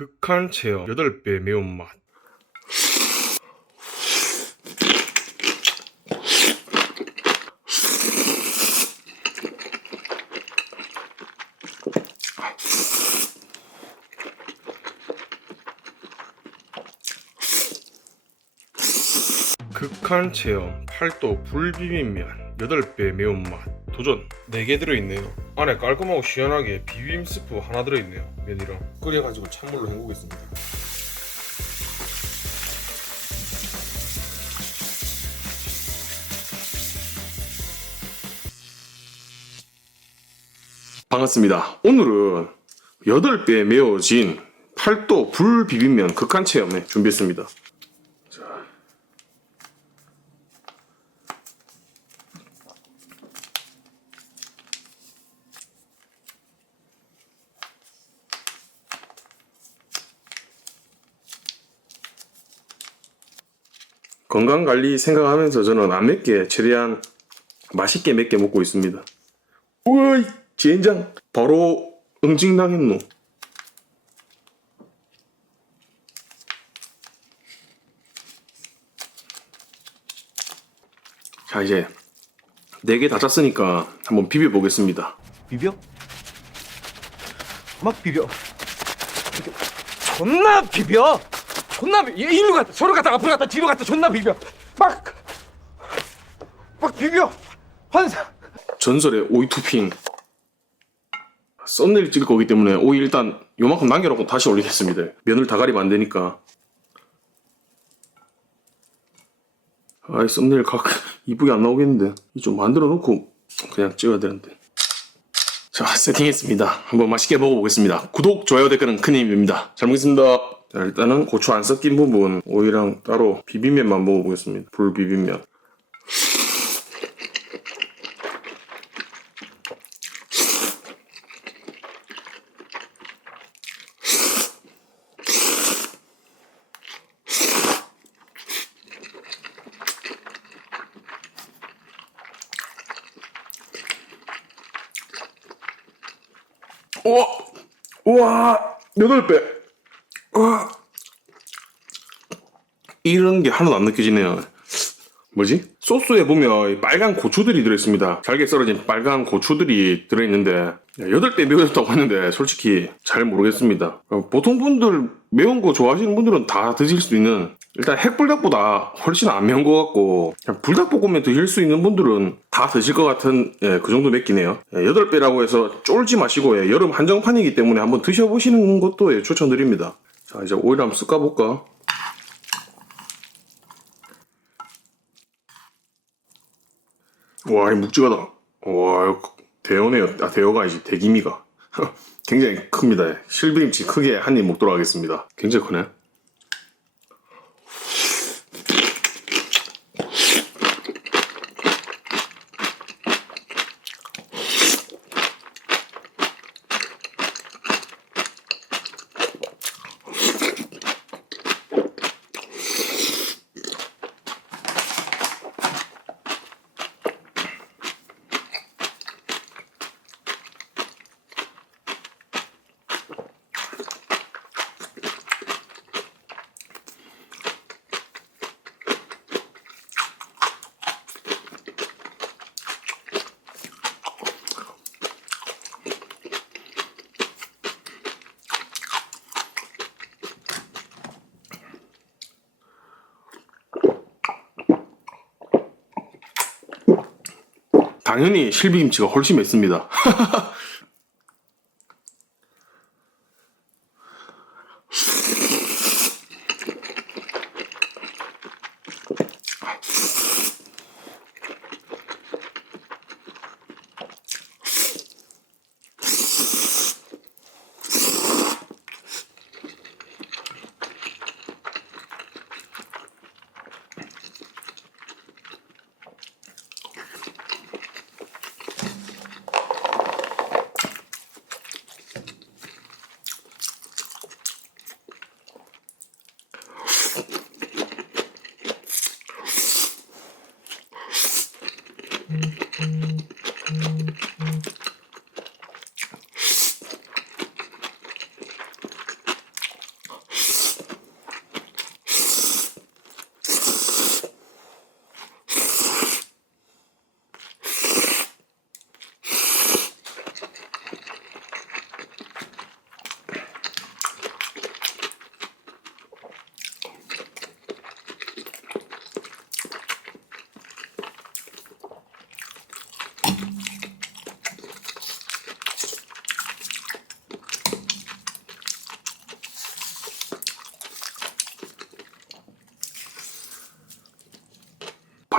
극한 체험. 8배 매운맛. 극한 체험. 팔도 불비빔면. 8배 매운맛. 도전. 4개 들어있네요 안에 깔끔하고 시원하게 비빔 스프 하나 들어있네요 면이랑 끓여가지고 찬물로 헹구겠습니다. 반갑습니다. 오늘은 8배 매워진 팔도 불비빔면 극한 체험에 준비했습니다 건강 관리 생각하면서 저는 안 맵게 최대한 맛있게 맵게 먹고 있습니다. 우이 젠장 바로 응징당했노. 자 이제 네 개 다 짰으니까 한번 비벼 보겠습니다. 비벼? 막 비벼. 비벼. 존나 비벼. 존나 비. 얘 일로 갔다 저로 갔다 앞으로 갔다 뒤로 갔다 존나 비벼. 막. 막 비벼. 환상. 전설의 오이 투핑 썸네일 찍을 거기 때문에 오이 일단 요만큼 남겨놓고 다시 올리겠습니다 면을 다 가리면 안 되니까 아이 썸네일 각 이쁘게 안 나오겠는데 이좀 만들어 놓고 그냥 찍어야 되는데 자 세팅했습니다 한번 맛있게 먹어보겠습니다 구독 좋아요 댓글은 큰 힘이 됩니다 잘 먹겠습니다 자 일단은 고추 안 섞인 부분 오이랑 따로 비빔면만 먹어보겠습니다. 불 비빔면. 우와, 우와, 여덟 배. 와, 이런 게 하나도 안 느껴지네요. 뭐지? 소스에 보면 이 빨간 고추들이 들어있습니다. 잘게 썰어진 빨간 고추들이 들어있는데 여덟 배 매워졌다고 하는데 솔직히 잘 모르겠습니다. 어, 보통 분들 매운 거 좋아하시는 분들은 다 드실 수 있는 일단 핵불닭보다 훨씬 안 매운 것 같고 불닭볶음면 드실 수 있는 분들은 다 드실 것 같은 예, 그 정도 맵기네요. 예, 여덟 배라고 해서 쫄지 마시고 예, 여름 한정판이기 때문에 한번 드셔보시는 것도 예, 추천드립니다. 자 이제 오일 한번 쓱 까 볼까? 와, 이 묵직하다. 와, 대어네요. 아, 대어가 아니지. 대기미가. 굉장히 큽니다. 실비김치 크게 한 입 먹도록 하겠습니다. 굉장히 크네. 당연히 실비김치가 훨씬 맵습니다.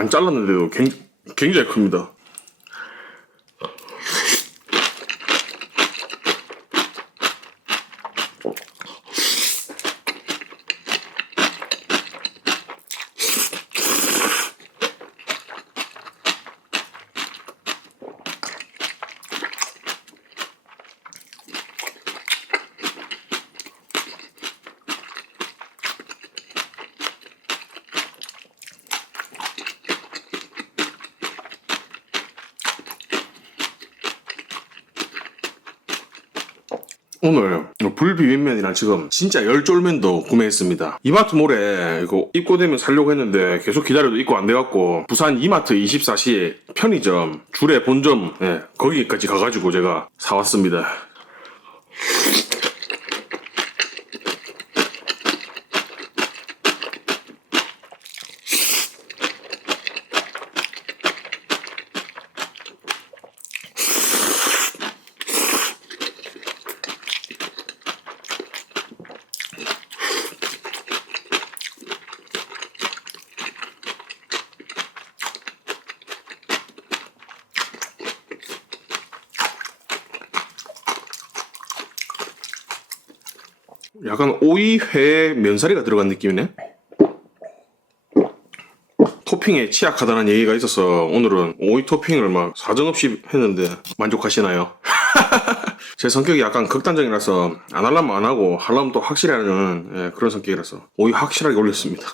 반 잘랐는데도 굉, 굉장히 큽니다. 오늘 불비빔면이랑 지금 진짜 열쫄면도 구매했습니다. 이마트 몰에 이거 입고되면 살려고 했는데 계속 기다려도 입고 안 돼갖고 부산 이마트 24시 편의점 줄의 본점 예, 거기까지 가가지고 제가 사왔습니다. 약간 오이회 면사리가 들어간 느낌이네. 토핑에 취약하다는 얘기가 있어서 오늘은 오이 토핑을 막 사정없이 했는데 만족하시나요? 제 성격이 약간 극단적이라서 안 하려면 안 하고 하려면 또 확실히 하는 예, 그런 성격이라서 오이 확실하게 올렸습니다.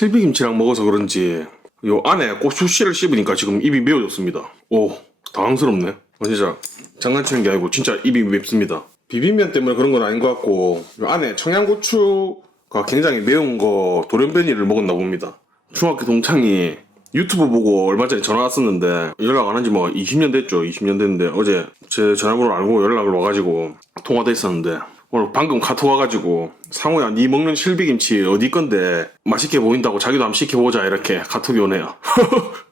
실비김치랑 먹어서 그런지 요 안에 고추씨를 씹으니까 지금 입이 매워졌습니다. 오 당황스럽네. 아, 진짜 장난치는 게 아니고 진짜 입이 맵습니다. 비빔면 때문에 그런 건 아닌 것 같고 요 안에 청양고추가 굉장히 매운 거 돌연변이를 먹었나 봅니다. 중학교 동창이 유튜브 보고 얼마 전에 전화 왔었는데 연락 안 한 지 뭐 20년 됐죠. 20년 됐는데 어제 제 전화번호를 알고 연락을 와가지고 통화돼 있었는데 오늘 방금 카톡 와가지고 상호야 네 먹는 실비김치 어디 건데 맛있게 보인다고 자기도 한번 시켜보자 이렇게 카톡이 오네요.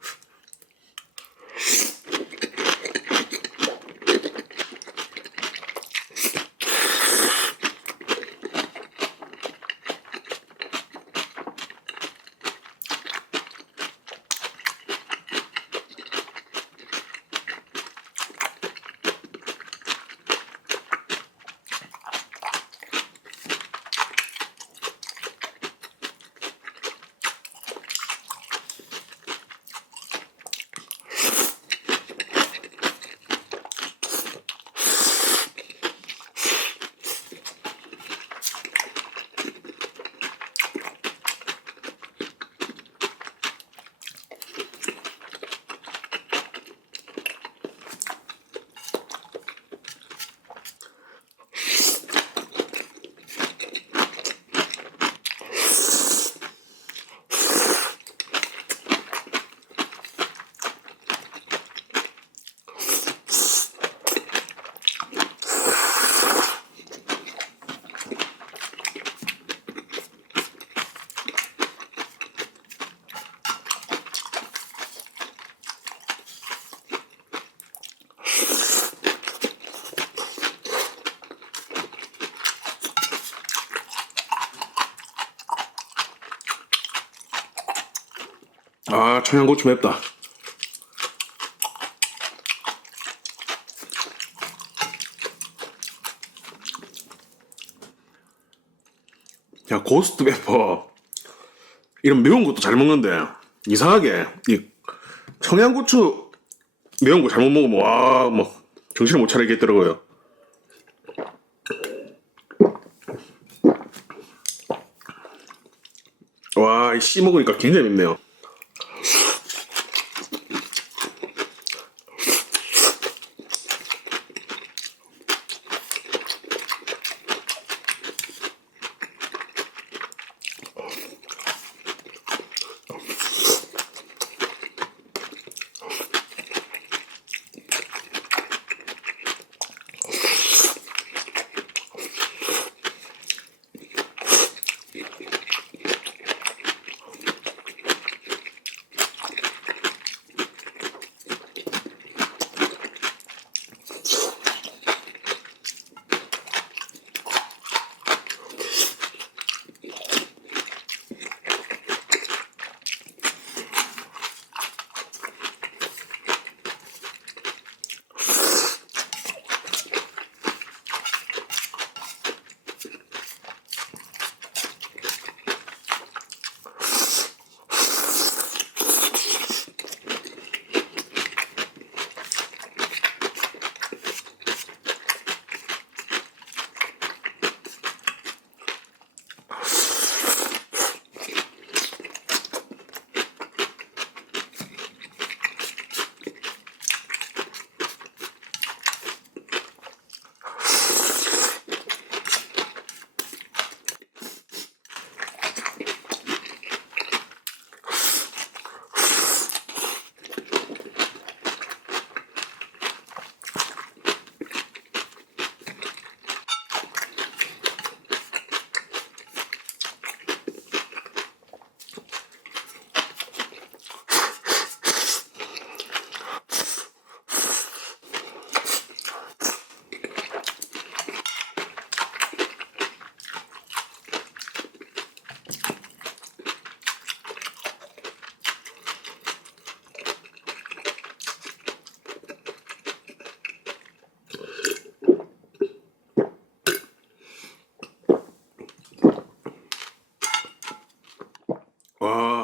아 청양고추 맵다. 야 고스트 페퍼 이런 매운 것도 잘 먹는데 이상하게 이 청양고추 매운 거 잘못 먹으면 와뭐 정신을 못 차리겠더라고요. 와, 이씨 먹으니까 굉장히 맵네요.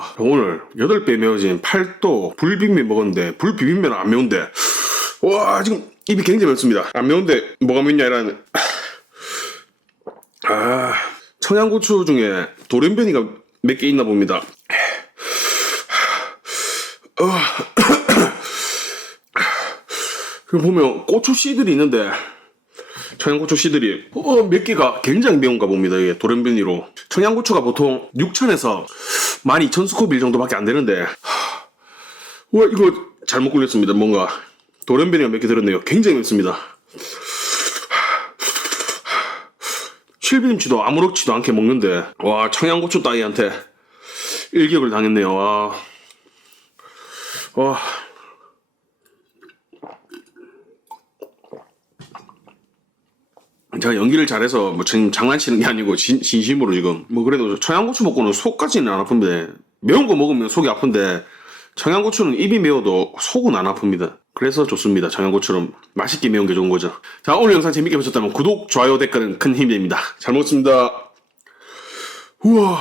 와, 오늘 8배 매워진 팔도 불비빔면 먹었는데, 불비빔면은 안 매운데, 와, 지금 입이 굉장히 맵습니다. 안 매운데 뭐가 맵냐, 이런. 아, 청양고추 중에 돌연변이가 몇 개 있나 봅니다. 그 보면 고추 씨들이 있는데 청양고추 씨들이 어, 몇 개가 굉장히 매운가 봅니다. 이게 돌연변이로 청양고추가 보통 6천에서 12,000 스코빌 정도밖에 안 되는데 하, 와 이거 잘못 굴렸습니다. 뭔가 돌연변이가 몇 개 들었네요. 굉장히 맵습니다. 실비김치도 아무렇지도 않게 먹는데 와 청양고추 따위한테 일격을 당했네요. 와. 와. 제가 연기를 잘해서 뭐 지금 장난치는 게 아니고 진, 진심으로 지금 뭐 그래도 청양고추 먹고는 속까지는 안 아픈데 매운 거 먹으면 속이 아픈데 청양고추는 입이 매워도 속은 안 아픕니다. 그래서 좋습니다. 청양고추는 맛있게 매운 게 좋은 거죠. 자 오늘 영상 재밌게 보셨다면 구독, 좋아요, 댓글은 큰 힘이 됩니다. 잘 먹었습니다. 우와.